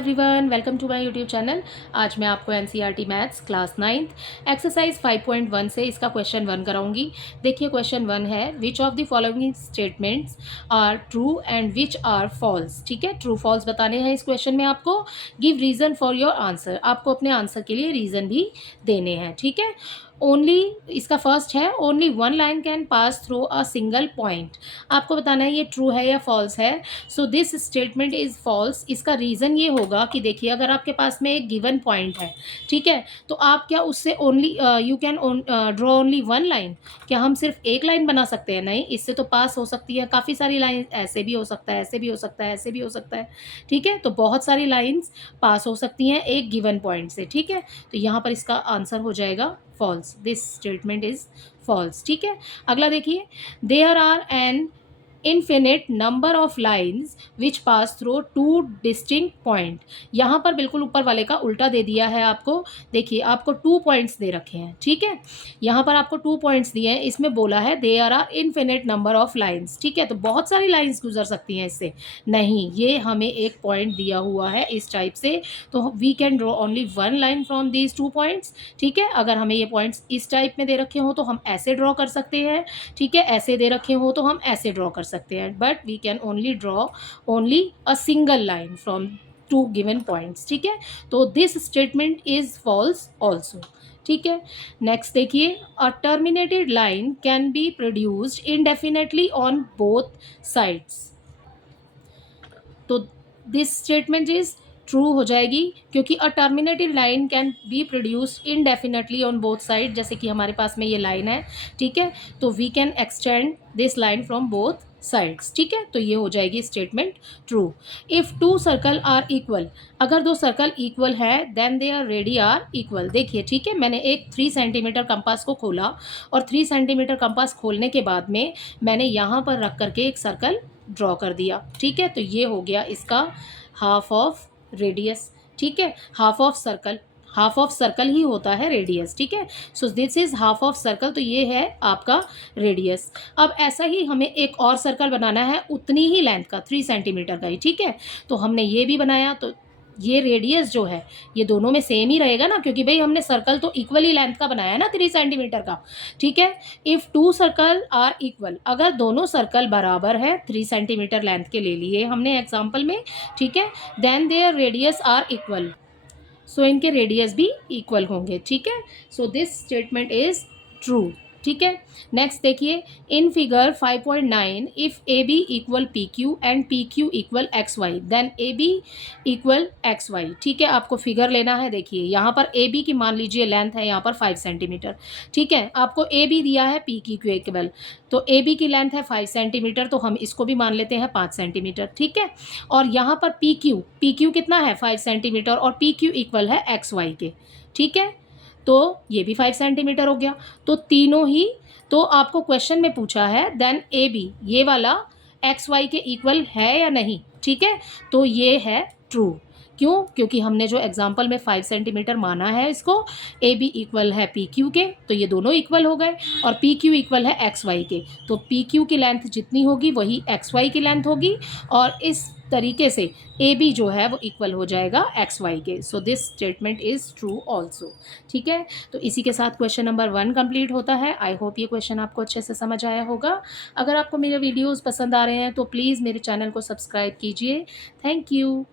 Everyone, welcome to my YouTube channel. आज मैं आपको NCERT maths class 9th exercise 5.1 से इसका क्वेश्चन 1 कराऊंगी। देखिए क्वेश्चन 1 है, which of the following statements are true and which are false. ठीक है, ट्रू फॉल्स बताने हैं इस क्वेश्चन में आपको। Give reason for your answer, आपको अपने आंसर के लिए रीज़न भी देने हैं। ठीक है, ओनली इसका फर्स्ट है, only one line can pass through a single point. आपको बताना है ये ट्रू है या फॉल्स है। So this statement is false. इसका रीज़न ये होगा कि देखिए, अगर आपके पास में एक गिवन पॉइंट है, ठीक है, तो आप क्या उससे only you can draw only one line. क्या हम सिर्फ एक लाइन बना सकते हैं? नहीं, इससे तो पास हो सकती है काफ़ी सारी लाइन। ऐसे भी हो सकता है, ऐसे भी हो सकता है, ऐसे भी हो सकता है। ठीक है, तो बहुत सारी लाइन्स पास हो सकती हैं एक गिवन पॉइंट से। ठीक है, तो यहाँ पर इसका आंसर हो जाएगा false. This statement is false. ठीक है, अगला देखिए, there are an infinite number of lines which pass through two distinct point. यहाँ पर बिल्कुल ऊपर वाले का उल्टा दे दिया है आपको। देखिए, आपको 2 पॉइंट्स दे रखे हैं। ठीक है, यहाँ पर आपको 2 पॉइंट्स दिए हैं, इसमें बोला है there are infinite number of lines. ठीक है, तो बहुत सारी लाइन्स गुजर सकती हैं इससे। नहीं, ये हमें एक पॉइंट दिया हुआ है इस टाइप से, तो we can draw only one line from these 2 points. ठीक है, अगर हमें ये पॉइंट्स इस टाइप में दे रखे हो तो हम ऐसे ड्रॉ कर सकते हैं। ठीक है, ऐसे दे रखे हो तो हम ऐसे ड्रॉ कर सकते हैं, but we can only draw only a single line from 2 given points. ठीक है, तो this statement is false also. ठीक है, नेक्स्ट देखिए, a terminated line can be produced indefinitely on both sides. तो दिस स्टेटमेंट इज ट्रू हो जाएगी, क्योंकि a terminated line can be produced indefinitely on both side. जैसे कि हमारे पास में ये लाइन है, ठीक है, तो we can extend this line from both sides. ठीक है, तो ये हो जाएगी statement true. If 2 circle are equal, अगर 2 सर्कल इक्वल है then their radii are equal. देखिए, ठीक है, मैंने एक 3 सेंटीमीटर कंपास को खोला और 3 सेंटीमीटर कंपास खोलने के बाद में मैंने यहाँ पर रख करके एक सर्कल ड्रॉ कर दिया। ठीक है, तो ये हो गया इसका हाफ ऑफ रेडियस। ठीक है, half of circle, half of circle ही होता है रेडियस। ठीक है, so this is half of circle, तो ये है आपका रेडियस। अब ऐसा ही हमें एक और सर्कल बनाना है उतनी ही लेंथ का, 3 सेंटीमीटर का ही। ठीक है, तो हमने ये भी बनाया, तो ये रेडियस जो है ये दोनों में सेम ही रहेगा ना, क्योंकि भाई हमने सर्कल तो इक्वली लेंथ का बनाया ना, 3 सेंटीमीटर का। ठीक है, इफ़ 2 सर्कल आर इक्वल, अगर दोनों सर्कल बराबर है, 3 सेंटीमीटर लेंथ के ले लिए हमने एग्जाम्पल में। ठीक है, then their radius are equal, so इनके रेडियस भी इक्वल होंगे। ठीक है, so this statement is true. ठीक है, नेक्स्ट देखिए, in figure 5.9 if A B equal P Q and P Q equal X Y then A B equal X Y. ठीक है, आपको फिगर लेना है। देखिए, यहाँ पर ए बी की मान लीजिए लेंथ है यहाँ पर 5 सेंटीमीटर। ठीक है, आपको ए बी दिया है पी क्यू इक्वल, तो ए बी की लेंथ है 5 सेंटीमीटर, तो हम इसको भी मान लेते हैं 5 सेंटीमीटर। ठीक है, और यहाँ पर पी क्यू कितना है 5 सेंटीमीटर, और पी क्यू इक्वल है एक्स वाई के। ठीक है, तो ये भी 5 सेंटीमीटर हो गया, तो तीनों ही। तो आपको क्वेश्चन में पूछा है देन ए बी ये वाला एक्स वाई के इक्वल है या नहीं। ठीक है, तो ये है ट्रू। क्यों? क्योंकि हमने जो एग्जाम्पल में 5 सेंटीमीटर माना है इसको, ए बी इक्वल है पी क्यू के, तो ये दोनों इक्वल हो गए, और पी क्यू इक्वल है एक्स वाई के, तो पी क्यू की लेंथ जितनी होगी वही एक्स वाई की लेंथ होगी, और इस तरीके से ए बी जो है वो इक्वल हो जाएगा एक्स वाई के। सो this statement is true also. ठीक है, तो इसी के साथ क्वेश्चन नंबर 1 कंप्लीट होता है। आई होप ये क्वेश्चन आपको अच्छे से समझ आया होगा। अगर आपको मेरे वीडियोज़ पसंद आ रहे हैं तो प्लीज़ मेरे चैनल को सब्सक्राइब कीजिए। Thank you.